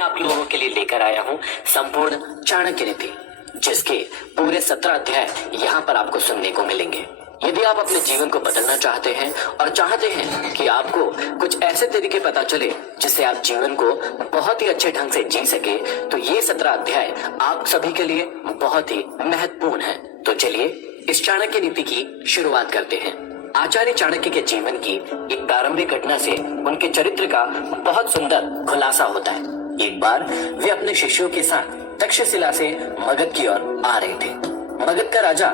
मैं आप लोगों के लिए लेकर आया हूँ संपूर्ण चाणक्य नीति, जिसके पूरे 17 अध्याय यहाँ पर आपको सुनने को मिलेंगे। यदि आप अपने जीवन को बदलना चाहते हैं और चाहते हैं कि आपको कुछ ऐसे तरीके पता चले जिससे आप जीवन को बहुत ही अच्छे ढंग से जी सके, तो ये 17 अध्याय आप सभी के लिए बहुत ही महत्वपूर्ण है। तो चलिए इस चाणक्य नीति की शुरुआत करते हैं। आचार्य चाणक्य के जीवन की एक प्रारंभिक घटना से उनके चरित्र का बहुत सुंदर खुलासा होता है। एक बार वे अपने शिष्यों के साथ तक्षशिला से मगध की ओर आ रहे थे। मगध का राजा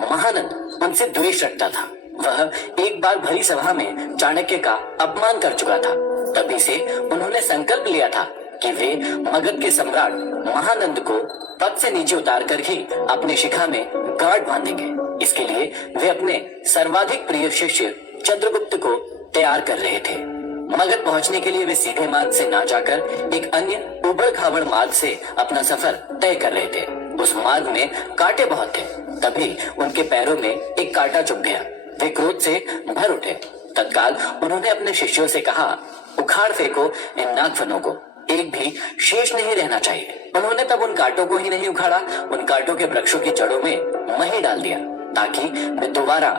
महानंद उनसे द्वेष रखता था। वह एक बार भरी सभा में चाणक्य का अपमान कर चुका था। तभी से उन्होंने संकल्प लिया था कि वे मगध के सम्राट महानंद को पद से नीचे उतार कर ही अपने शिखा में गांठ बांधेंगे। इसके लिए वे अपने सर्वाधिक प्रिय शिष्य चंद्रगुप्त को तैयार कर रहे थे। मगध पहुंचने के लिए वे सीधे मार्ग से ना जाकर एक अन्य उबड़ खाबड़ मार्ग से अपना सफर तय कर रहे थे। उस मार्ग में कांटे बहुत थे। तभी उनके पैरों में एक कांटा चुभ गया। वे क्रोध से भर उठे। तत्काल उन्होंने अपने शिष्यों से कहा, उखाड़ फेंको इन नागफनों को, एक भी शेष नहीं रहना चाहिए। उन्होंने तब उन कांटों को ही नहीं उखाड़ा, उन कांटों के वृक्षों की जड़ों में मही डाल दिया ताकि वे दोबारा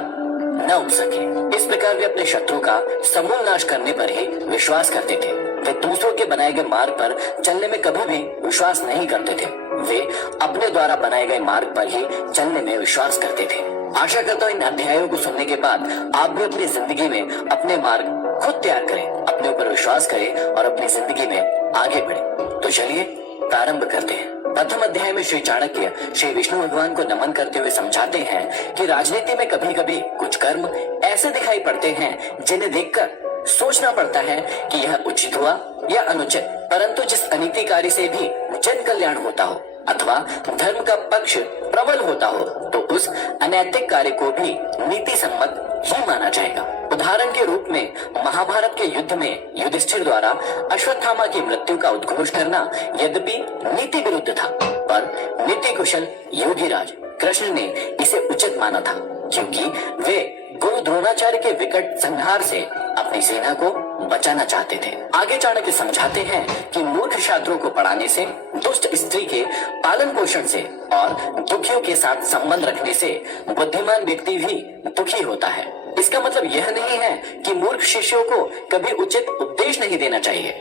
न उग सके। इस प्रकार वे अपने शत्रु का समूल नाश करने पर ही विश्वास करते थे। वे दूसरों के बनाए गए मार्ग पर चलने में कभी भी विश्वास नहीं करते थे। वे अपने द्वारा बनाए गए मार्ग पर ही चलने में विश्वास करते थे। आशा करता हूँ इन अध्यायों को सुनने के बाद आप भी अपनी जिंदगी में अपने मार्ग खुद तैयार करें, अपने ऊपर विश्वास करें और अपनी जिंदगी में आगे बढ़े। तो चलिए प्रारंभ करते हैं। प्रथम अध्याय में श्री चाणक्य श्री विष्णु भगवान को नमन करते हुए समझाते हैं कि राजनीति में कभी कभी कुछ कर्म ऐसे दिखाई पड़ते हैं जिन्हें देखकर सोचना पड़ता है कि यह उचित हुआ या अनुचित, परंतु जिस अनीति कार्य से भी जन कल्याण होता हो अथवा धर्म का पक्ष प्रबल होता हो, तो उस अनैतिक कार्य को भी नीति सम्मत ही माना जाएगा। उदाहरण के रूप में महाभारत के युद्ध में युधिष्ठिर द्वारा अश्वत्थामा की मृत्यु का उद्घोष करना यद्यपि नीति विरुद्ध था, पर नीति कुशल योगीराज कृष्ण ने इसे उचित माना था, क्योंकि वे गुरु द्रोणाचार्य के विकट संहार से अपनी सेना को बचाना चाहते थे। आगे चाणक्य समझाते हैं कि मूर्ख छात्रों को पढ़ाने से, दुष्ट स्त्री के पालन पोषण से और दुखियों के साथ संबंध रखने से बुद्धिमान व्यक्ति भी दुखी होता है। इसका मतलब यह नहीं है कि मूर्ख शिष्यों को कभी उचित उपदेश नहीं देना चाहिए।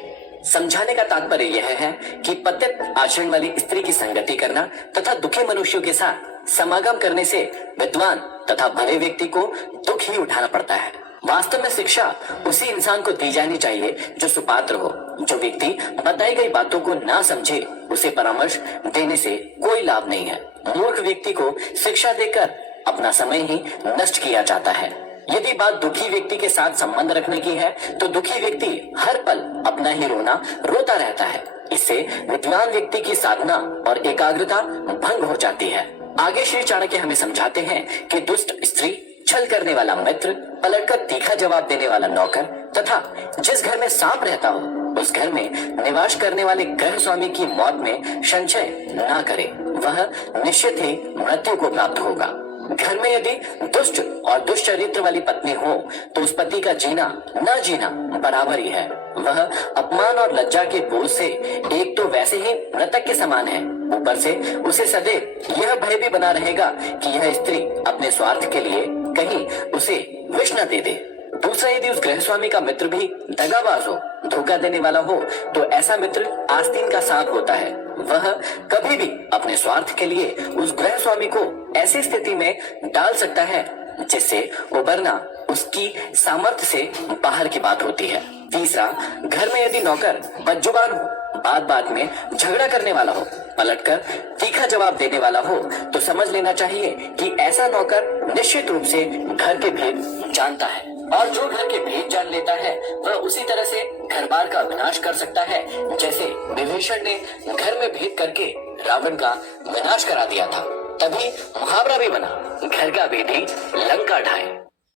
समझाने का तात्पर्य यह है कि पतित आचरण वाली स्त्री की संगति करना तथा दुखी मनुष्यों के साथ समागम करने से विद्वान तथा भले व्यक्ति को दुख ही उठाना पड़ता है। वास्तव में शिक्षा उसी इंसान को दी जानी चाहिए जो सुपात्र हो। जो व्यक्ति बताई गई बातों को ना समझे, उसे परामर्श देने से कोई लाभ नहीं है। मूर्ख व्यक्ति को शिक्षा देकर अपना समय ही नष्ट किया जाता है। यदि बात दुखी व्यक्ति के साथ संबंध रखने की है, तो दुखी व्यक्ति हर पल अपना ही रोता रहता है। इससे विद्वान व्यक्ति की साधना और एकाग्रता भंग हो जाती है। आगे श्री चाणक्य हमें समझाते हैं कि दुष्ट स्त्री, छल करने वाला मित्र, पलटकर तीखा जवाब देने वाला नौकर तथा जिस घर में सांप रहता हो, उस घर में निवास करने वाले गृह स्वामी की मौत में संशय ना करे, वह निश्चित ही मृत्यु को प्राप्त होगा। घर में यदि दुष्ट और दुष्चरित्र वाली पत्नी हो, तो उस पति का जीना न जीना बराबर ही है। वह अपमान और लज्जा के बोझ से एक तो वैसे ही मृतक के समान है, ऊपर से उसे सदैव यह भय भी बना रहेगा कि यह स्त्री अपने स्वार्थ के लिए कहीं उसे विष न दे दे। दूसरा, यदि उस गृह स्वामी का मित्र भी दगाबाज हो, धोखा देने वाला हो, तो ऐसा मित्र आस्तीन का सांप होता है। वह कभी भी अपने स्वार्थ के लिए उस गृह स्वामी को ऐसी स्थिति में डाल सकता है जिससे उबरना उसकी सामर्थ्य से बाहर की बात होती है। तीसरा, घर में यदि नौकर बदजुबान हो, बात बात में झगड़ा करने वाला हो, पलटकर तीखा जवाब देने वाला हो, तो समझ लेना चाहिए कि ऐसा नौकर निश्चित रूप से घर के भेद जानता है, और जो घर के भेद जान लेता है वह उसी तरह से घर बार का विनाश कर सकता है जैसे विभीषण ने घर में भेद करके रावण का विनाश करा दिया था। तभी मुहावरा भी बना, घर का भेदी लंका ढाए।